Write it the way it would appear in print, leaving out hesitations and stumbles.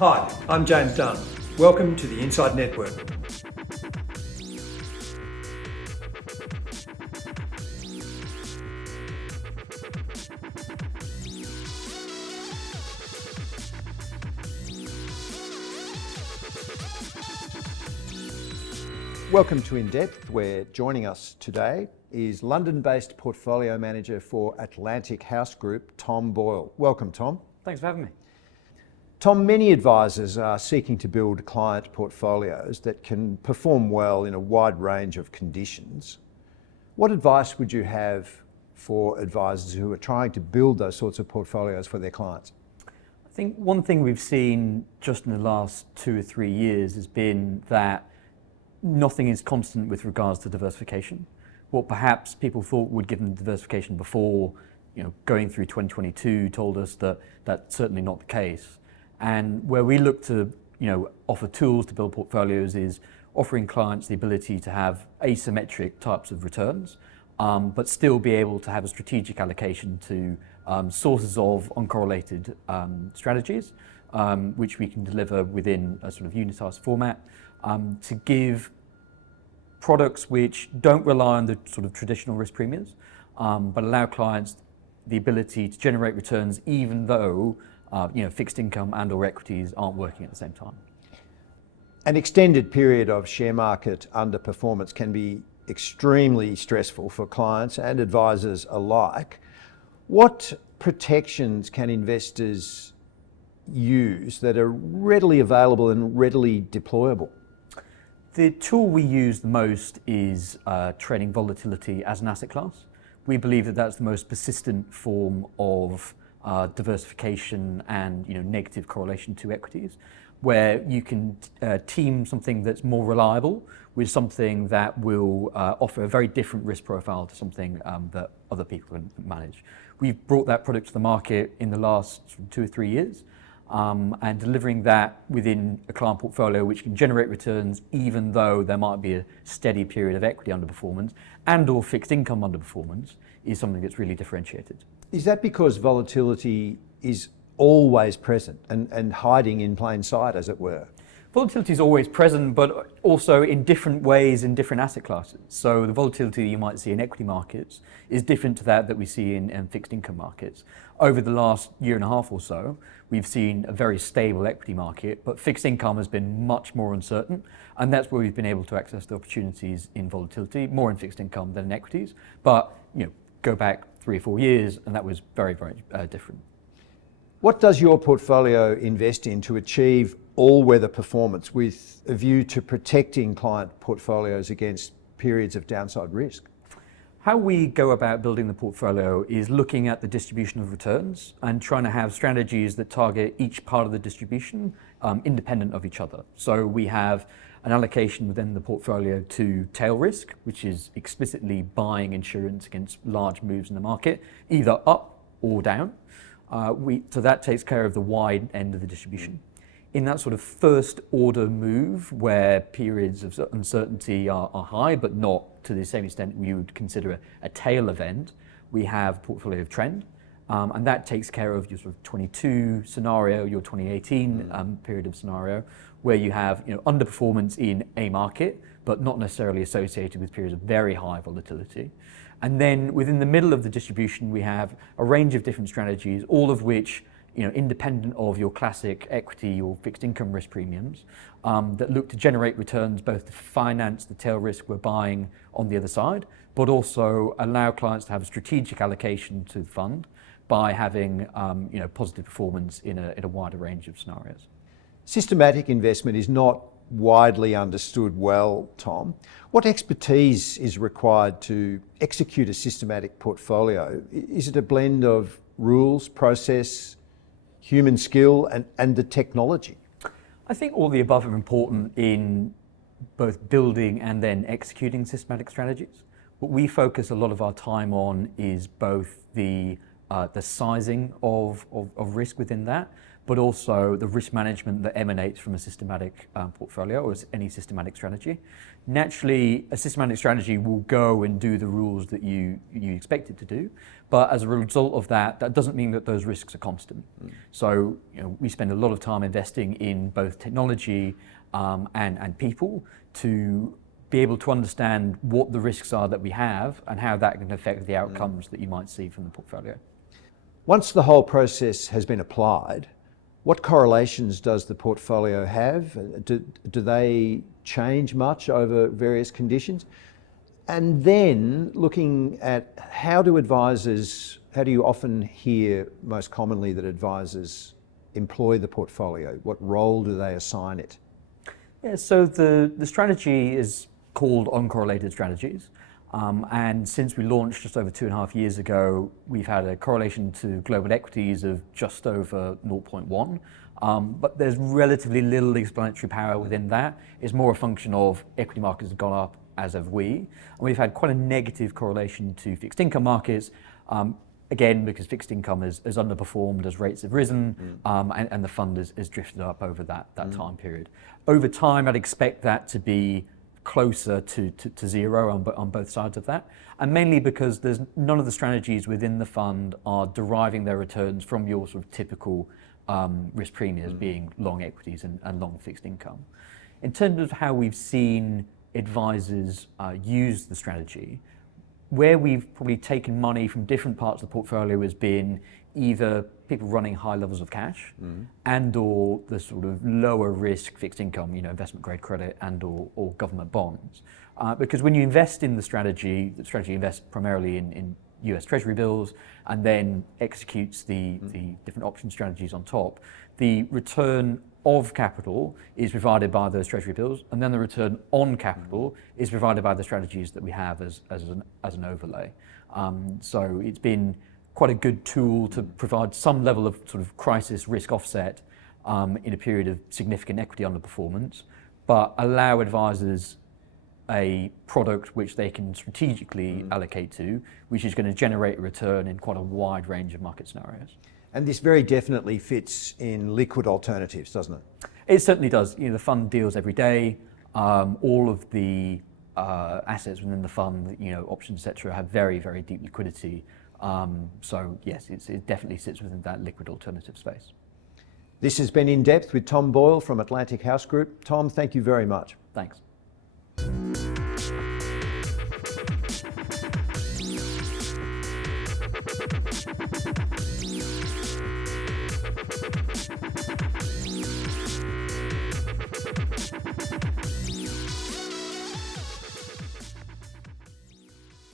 Hi, I'm James Dunn. Welcome to the Inside Network. Welcome to INDepth, where joining us today is London-based portfolio manager for Atlantic House Group, Tom Boyle. Welcome, Tom. Thanks for having me. Tom, many advisors are seeking to build client portfolios that can perform well in a wide range of conditions. What advice would you have for advisors who are trying to build those sorts of portfolios for their clients? I think one thing we've seen just in the last 2 or 3 years has been that nothing is constant with regards to diversification. What perhaps people thought would give them diversification before, going through 2022 told us that that's certainly not the case. And where we look to, offer tools to build portfolios is offering clients the ability to have asymmetric types of returns, but still be able to have a strategic allocation to sources of uncorrelated strategies, which we can deliver within a sort of unitized format, to give products which don't rely on the sort of traditional risk premiums, but allow clients the ability to generate returns even though fixed income and or equities aren't working at the same time. An extended period of share market underperformance can be extremely stressful for clients and advisors alike. What protections can investors use that are readily available and readily deployable? The tool we use the most is trading volatility as an asset class. We believe that that's the most persistent form of diversification and negative correlation to equities, where you can team something that's more reliable with something that will offer a very different risk profile to something that other people can manage. We've brought that product to the market in the last 2 or 3 years, and delivering that within a client portfolio which can generate returns even though there might be a steady period of equity underperformance and or fixed income underperformance is something that's really differentiated. Is that because volatility is always present and hiding in plain sight, as it were? Volatility is always present, but also in different ways in different asset classes. So the volatility you might see in equity markets is different to that we see in fixed income markets. Over the last year and a half or so, we've seen a very stable equity market, but fixed income has been much more uncertain, and that's where we've been able to access the opportunities in volatility, more in fixed income than in equities. But go back 3 or 4 years, and that was very, very different. What does your portfolio invest in to achieve all-weather performance with a view to protecting client portfolios against periods of downside risk? How we go about building the portfolio is looking at the distribution of returns and trying to have strategies that target each part of the distribution independent of each other. So we have an allocation within the portfolio to tail risk, which is explicitly buying insurance against large moves in the market, either up or down. So that takes care of the wide end of the distribution. In that sort of first order move where periods of uncertainty are high, but not to the same extent we would consider a tail event, we have a portfolio of trend. And that takes care of your sort of 22 scenario, your 2018 period of scenario, where you have underperformance in a market, but not necessarily associated with periods of very high volatility. And then within the middle of the distribution, we have a range of different strategies, all of which, independent of your classic equity or fixed income risk premiums, that look to generate returns both to finance the tail risk we're buying on the other side, but also allow clients to have a strategic allocation to the fund by having positive performance in a wider range of scenarios. Systematic investment is not widely understood well, Tom. What expertise is required to execute a systematic portfolio? Is it a blend of rules, process, human skill, and the technology? I think all the above are important in both building and then executing systematic strategies. What we focus a lot of our time on is both the the sizing of risk within that, but also the risk management that emanates from a systematic portfolio or any systematic strategy. Naturally, a systematic strategy will go and do the rules that you expect it to do, but as a result of that, that doesn't mean that those risks are constant. So we spend a lot of time investing in both technology and people to be able to understand what the risks are that we have and how that can affect the outcomes that you might see from the portfolio. Once the whole process has been applied, what correlations does the portfolio have? Do they change much over various conditions? And then looking at how do you often hear most commonly that advisors employ the portfolio? What role do they assign it? Yeah, so the strategy is called uncorrelated strategies. And since we launched just over 2.5 years ago, we've had a correlation to global equities of just over 0.1. But there's relatively little explanatory power within that. It's more a function of equity markets have gone up, as have we. And we've had quite a negative correlation to fixed income markets, again, because fixed income has underperformed as rates have risen, and the fund has drifted up over that time period. Over time, I'd expect that to be closer to zero on both sides of that, and mainly because there's none of the strategies within the fund are deriving their returns from your sort of typical risk premiums, being long equities and long fixed income. In terms of how we've seen advisors use the strategy, where we've probably taken money from different parts of the portfolio has been either people running high levels of cash and or the sort of lower risk fixed income, investment grade credit and or government bonds. Because when you invest in the strategy invests primarily in US Treasury bills and then executes the different option strategies on top. The return of capital is provided by those Treasury bills, and then the return on capital is provided by the strategies that we have as an overlay. So it's been quite a good tool to provide some level of sort of crisis risk offset in a period of significant equity underperformance, but allow advisors a product which they can strategically allocate to, which is going to generate a return in quite a wide range of market scenarios. And this very definitely fits in liquid alternatives, doesn't it? It certainly does. The fund deals every day. All of the assets within the fund, options, etc., have very, very deep liquidity. So yes, it definitely sits within that liquid alternative space. This has been In Depth with Tom Boyle from Atlantic House Group. Tom, thank you very much. Thanks.